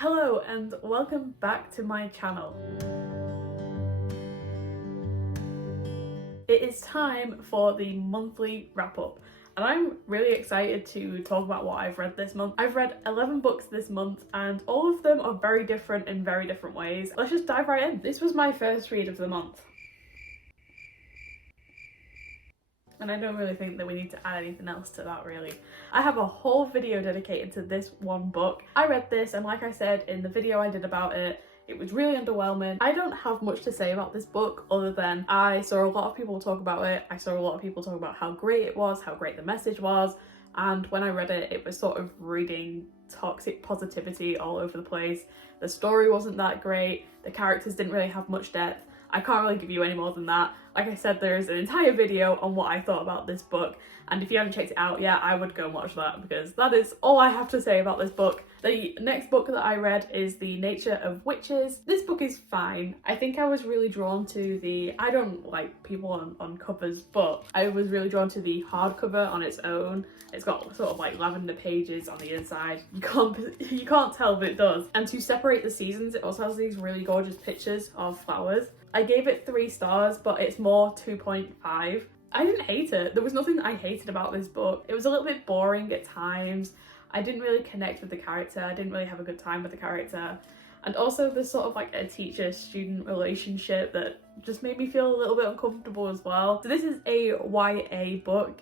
Hello and welcome back to my channel. It is time for the monthly wrap-up and I'm really excited to talk about what I've read this month. I've read 11 books this month and all of them are very different in very different ways. Let's just dive right in. This was my first read of the month. And I don't really think that we need to add anything else to that really. I have a whole video dedicated to this one book. I read this and like I said in the video I did about it, it was really underwhelming. I don't have much to say about this book other than I saw a lot of people talk about it. I saw a lot of people talk about how great it was, how great the message was. And when I read it, it was sort of reading toxic positivity all over the place. The story wasn't that great. The characters didn't really have much depth. I can't really give you any more than that. Like I said, there is an entire video on what I thought about this book, and if you haven't checked it out yet, I would go and watch that because that is all I have to say about this book. The next book that I read is The Nature of Witches. This book is fine. I think I was really drawn to I don't like people on covers, but I was really drawn to the hardcover on its own. It's got sort of like lavender pages on the inside. You can't tell, but it does. And to separate the seasons, it also has these really gorgeous pictures of flowers. I gave it 3 stars, but it's more 2.5. I didn't hate it. There was nothing I hated about this book. It was a little bit boring at times. I didn't really connect with the character. I didn't really have a good time with the character. And also there's sort of like a teacher-student relationship that just made me feel a little bit uncomfortable as well. So this is a YA book,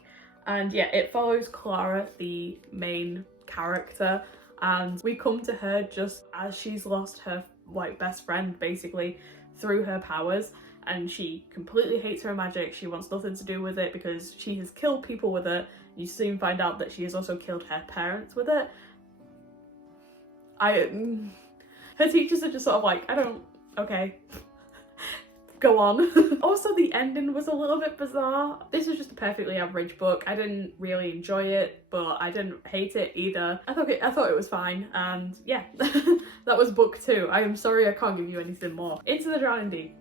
and yeah, it follows Clara, the main character, and we come to her just as she's lost her like best friend basically through her powers, and she completely hates her magic. She wants nothing to do with it because she has killed people with it. You soon find out that she has also killed her parents with it. Her teachers are just sort of like, okay, go on. Also, the ending was a little bit bizarre. This was just a perfectly average book. I didn't really enjoy it, but I didn't hate it either. I thought it was fine, and yeah, that was book 2. I am sorry I can't give you anything more. Into the Drowning Deep.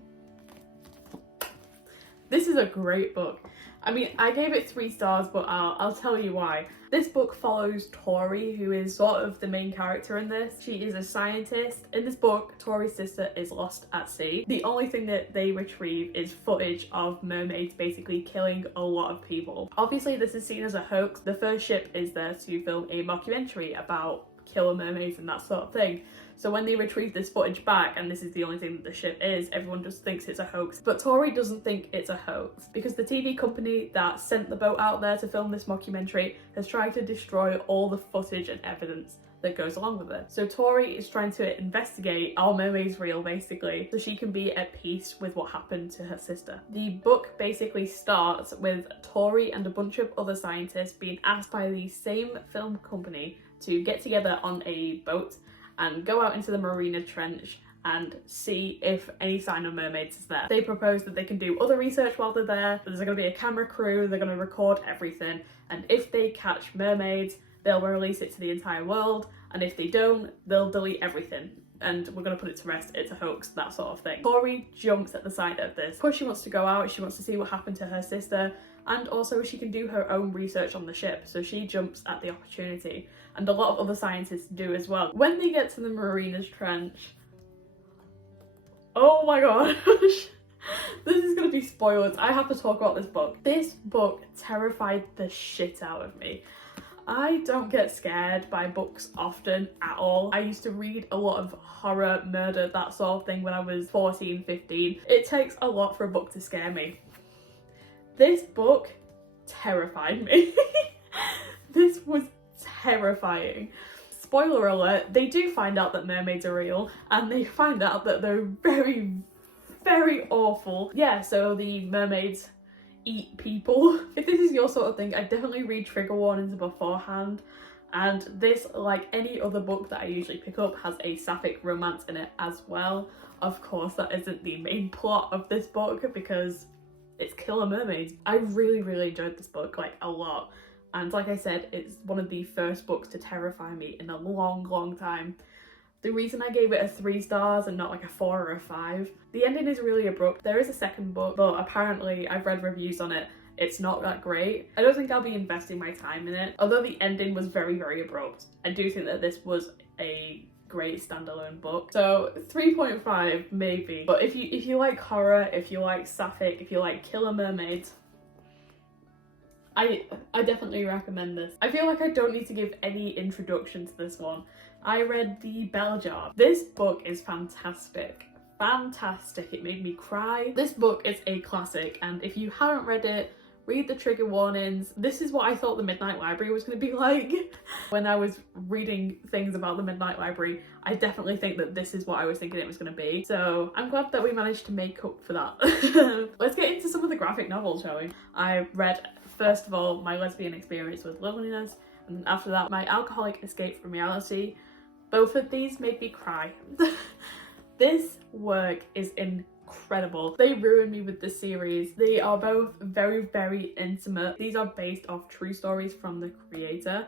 This is a great book. I mean, I gave it 3 stars, but I'll tell you why. This book follows Tori, who is sort of the main character in this. She is a scientist. In this book, Tori's sister is lost at sea. The only thing that they retrieve is footage of mermaids basically killing a lot of people. Obviously, this is seen as a hoax. The first ship is there to film a mockumentary about killer mermaids and that sort of thing. So when they retrieve this footage back, and this is the only thing that the ship is, everyone just thinks it's a hoax. But Tori doesn't think it's a hoax because the TV company that sent the boat out there to film this mockumentary has tried to destroy all the footage and evidence that goes along with it. So Tori is trying to investigate are mermaids real basically, so she can be at peace with what happened to her sister. The book basically starts with Tori and a bunch of other scientists being asked by the same film company to get together on a boat and go out into the Marina Trench and see if any sign of mermaids is there. They propose that they can do other research while they're there. There's going to be a camera crew, they're going to record everything, and if they catch mermaids, they'll release it to the entire world, and if they don't, they'll delete everything. And we're going to put it to rest, it's a hoax, that sort of thing. Tori jumps at the sight of this. Of course she wants to go out, she wants to see what happened to her sister, and also she can do her own research on the ship, so she jumps at the opportunity. And a lot of other scientists do as well. When they get to the Marina's Trench, oh my gosh, this is going to be spoiled. I have to talk about this book. This book terrified the shit out of me. I don't get scared by books often at all. I used to read a lot of horror, murder, that sort of thing when I was 14, 15. It takes a lot for a book to scare me. This book terrified me. This was terrifying. Spoiler alert, they do find out that mermaids are real, and they find out that they're very, very awful. Yeah, so the mermaids eat people. If this is your sort of thing, I definitely read trigger warnings beforehand. And this, like any other book that I usually pick up, has a sapphic romance in it as well. Of course, that isn't the main plot of this book because it's killer mermaids. I really, really enjoyed this book, like a lot. And like I said, it's one of the first books to terrify me in a long, long time. The reason I gave it a 3 stars and not like a 4 or a 5, the ending is really abrupt. There is a second book, but apparently I've read reviews on it. It's not that great. I don't think I'll be investing my time in it. Although the ending was very, very abrupt, I do think that this was a great standalone book. So 3.5 maybe. But if you like horror, if you like sapphic, if you like killer mermaids, I definitely recommend this. I feel like I don't need to give any introduction to this one. I read The Bell Jar. This book is fantastic. Fantastic. It made me cry. This book is a classic, and if you haven't read it, read the trigger warnings. This is what I thought the Midnight Library was going to be like. When I was reading things about the Midnight Library, I definitely think that this is what I was thinking it was going to be. So I'm glad that we managed to make up for that. Let's get into some of the graphic novels, shall we? I read, first of all, My Lesbian Experience with Loneliness, and after that, My Alcoholic Escape from Reality. Both of these made me cry. This work is incredible. They ruined me with this series. They are both very, very intimate. These are based off true stories from the creator,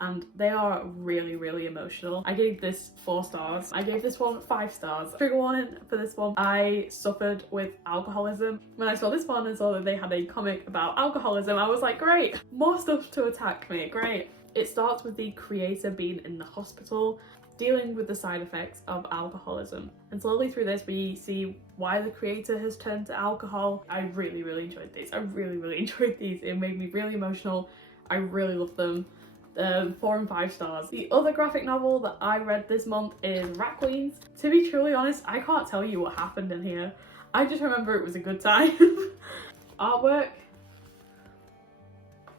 and they are really, really emotional. I gave this 4 stars. I gave this one 5 stars. Trigger warning for this one, I suffered with alcoholism. When I saw this one and saw that they had a comic about alcoholism, I was like, great, more stuff to attack me, great. It starts with the creator being in the hospital, dealing with the side effects of alcoholism. And slowly through this, we see why the creator has turned to alcohol. I really, really enjoyed these. I really, really enjoyed these. It made me really emotional. I really loved them. 4 and 5 stars. The other graphic novel that I read this month is Rat Queens. To be truly honest, I can't tell you what happened in here. I just remember it was a good time. Artwork,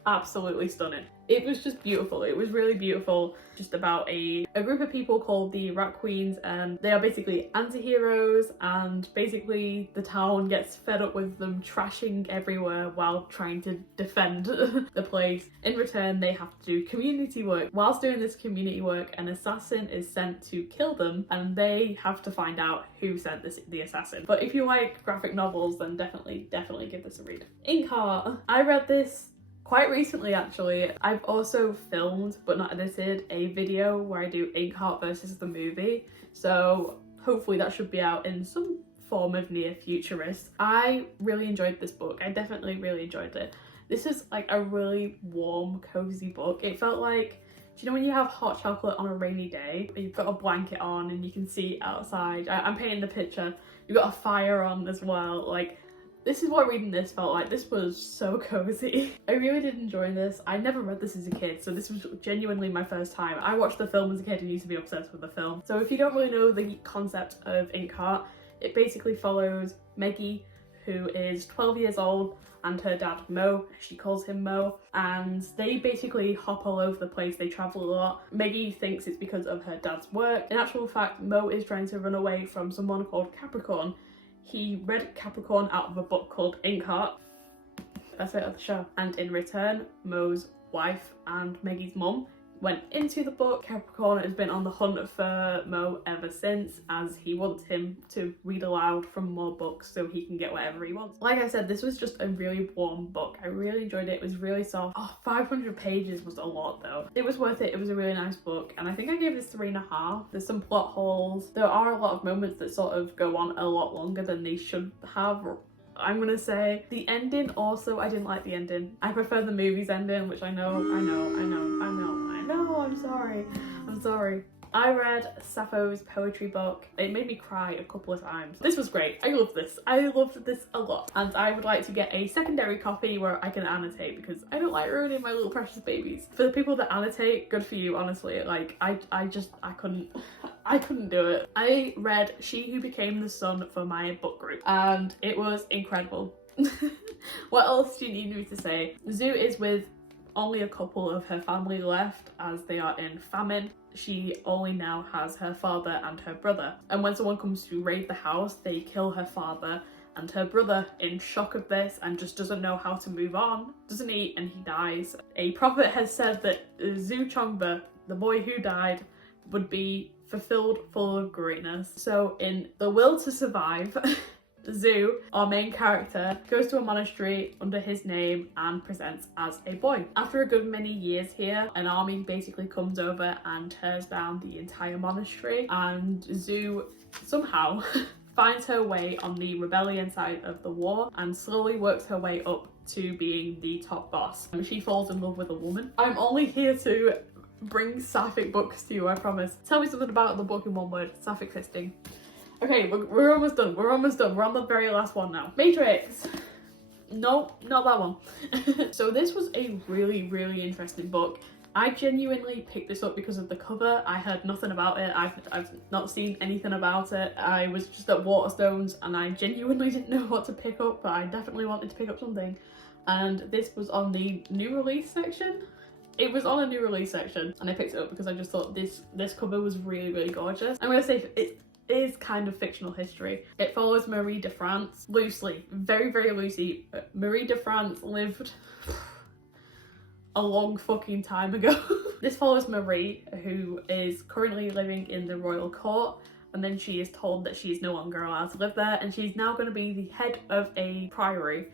absolutely stunning. It was just beautiful. It was really beautiful. Just about a group of people called the Rat Queens, and they are basically anti-heroes, and basically the town gets fed up with them trashing everywhere while trying to defend the place. In return, they have to do community work. Whilst doing this community work, an assassin is sent to kill them, and they have to find out who sent the assassin. But if you like graphic novels, then definitely give this a read. Inkheart. I read this quite recently, actually. I've also filmed, but not edited, a video where I do Inkheart versus the movie. So hopefully that should be out in some form of near futurist. I really enjoyed this book. I definitely really enjoyed it. This is like a really warm, cozy book. It felt like, do you know when you have hot chocolate on a rainy day? You've got a blanket on and you can see outside. I'm painting the picture. You've got a fire on as well. Like, this is what reading this felt like. This was so cozy. I really did enjoy this. I never read this as a kid, so this was genuinely my first time. I watched the film as a kid and used to be obsessed with the film. So if you don't really know the concept of Inkheart, it basically follows Maggie, who is 12 years old, and her dad Mo, she calls him Mo, and they basically hop all over the place. They travel a lot. Maggie thinks it's because of her dad's work. In actual fact, Mo is trying to run away from someone called Capricorn. He read Capricorn out of a book called Inkheart. That's it of the show. And in return, Mo's wife and Maggie's mum went into the book. Capricorn has been on the hunt for Mo ever since, as he wants him to read aloud from more books so he can get whatever he wants. Like I said, this was just a really warm book. I really enjoyed it. It was really soft. Oh, 500 pages was a lot though. It was worth it. It was a really nice book, and I think I gave this 3.5. There's some plot holes. There are a lot of moments that sort of go on a lot longer than they should have. I'm gonna say the ending also, I didn't like the ending. I prefer the movie's ending, which I'm sorry. I read Sappho's poetry book. It made me cry a couple of times. This was great. I loved this. I loved this a lot. And I would like to get a secondary copy where I can annotate, because I don't like ruining my little precious babies. For the people that annotate, good for you, honestly. Like, I couldn't do it. I read She Who Became the Sun for my book group, and it was incredible. What else do you need me to say? Zoo is with only a couple of her family left, as they are in famine. She only now has her father and her brother, and when someone comes to raid the house, they kill her father and her brother in shock of this, and just doesn't know how to move on, doesn't he, and he dies. A prophet has said that Zhu Chongba, the boy who died, would be fulfilled, full of greatness. So in The Will to Survive, Zhu, our main character, goes to a monastery under his name and presents as a boy. After a good many years here, an army basically comes over and tears down the entire monastery, and Zhu somehow finds her way on the rebellion side of the war and slowly works her way up to being the top boss. She falls in love with a woman. I'm only here to bring sapphic books to you, I promise. Tell me something about the book in one word. Sapphic fisting. Okay, we're almost done. We're almost done. We're on the very last one now. Matrix. No, not that one. So this was a really, really interesting book. I genuinely picked this up because of the cover. I heard nothing about it. I've not seen anything about it. I was just at Waterstones and I genuinely didn't know what to pick up, but I definitely wanted to pick up something. And this was on the new release section. It was on a new release section and I picked it up because I just thought this cover was really, really gorgeous. I'm gonna say it is kind of fictional history. It follows Marie de France loosely, very, very loosely. Marie de France lived a long fucking time ago. This follows Marie, who is currently living in the royal court, and then she is told that she is no longer allowed to live there, and she's now going to be the head of a priory.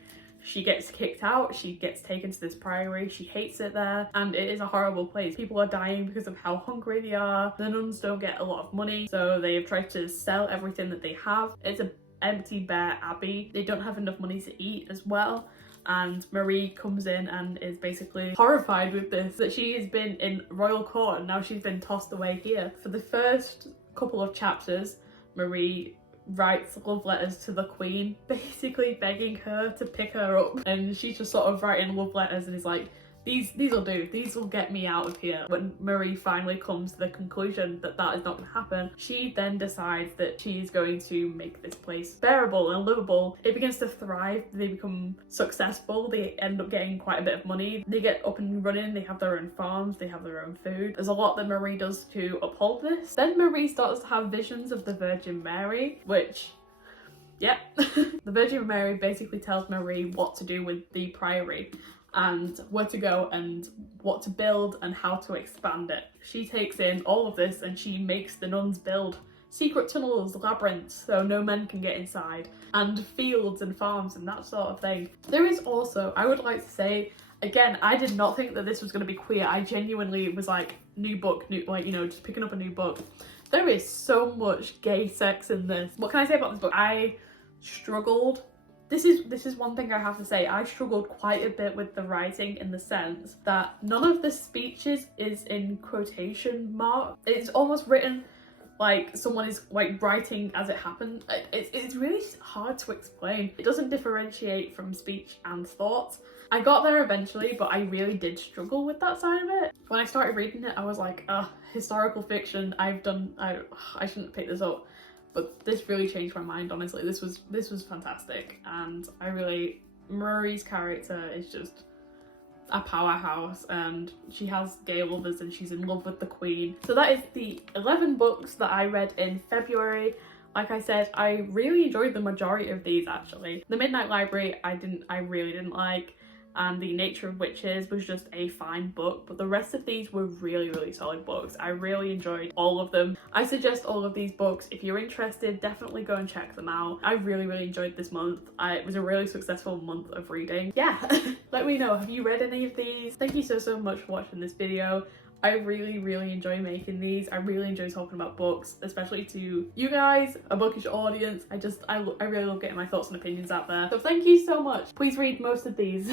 She gets kicked out, she gets taken to this priory, she hates it there, and it is a horrible place. People are dying because of how hungry they are. The nuns don't get a lot of money, so they have tried to sell everything that they have. It's an empty, bare abbey. They don't have enough money to eat as well. And Marie comes in and is basically horrified with this, that she has been in royal court and now she's been tossed away here. For the first couple of chapters, Marie writes love letters to the queen, basically begging her to pick her up, and she's just sort of writing love letters and is like, these will do, these will get me out of here. When Marie finally comes to the conclusion that that is not going to happen, she then decides that she's going to make this place bearable and livable. It begins to thrive, they become successful, they end up getting quite a bit of money, they get up and running, they have their own farms, they have their own food. There's a lot that Marie does to uphold this. Then Marie starts to have visions of the Virgin Mary, which, yep. The Virgin Mary basically tells Marie what to do with the priory and where to go and what to build and how to expand it. She takes in all of this and she makes the nuns build secret tunnels, labyrinths, so no men can get inside, and fields and farms and that sort of thing. There is also, I would like to say, again, I did not think that this was going to be queer. I genuinely was like, new book, new, like, you know, just picking up a new book. There is so much gay sex in this. What can I say about this book? I struggled. This is one thing I have to say. I struggled quite a bit with the writing in the sense that none of the speeches is in quotation marks. It's almost written like someone is like writing as it happened. It's really hard to explain. It doesn't differentiate from speech and thoughts. I got there eventually, but I really did struggle with that side of it. When I started reading it, I was like, historical fiction, I shouldn't pick this up. But this really changed my mind, honestly. This was fantastic, and Marie's character is just a powerhouse, and she has gay lovers and she's in love with the queen. So that is the 11 books that I read in February. Like I said, I really enjoyed the majority of these actually. The Midnight Library I really didn't like, and The Nature of Witches was just a fine book, but the rest of these were really, really solid books. I really enjoyed all of them. I suggest all of these books. If you're interested, definitely go and check them out. I really, really enjoyed this month. It was a really successful month of reading. Yeah, let me know, have you read any of these? Thank you so much for watching this video. I really, really enjoy making these. I really enjoy talking about books, especially to you guys, a bookish audience. I really love getting my thoughts and opinions out there. So thank you so much. Please read most of these.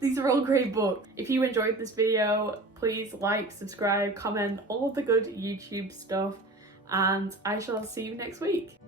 These are all great books. If you enjoyed this video, please like, subscribe, comment, all of the good YouTube stuff, and I shall see you next week.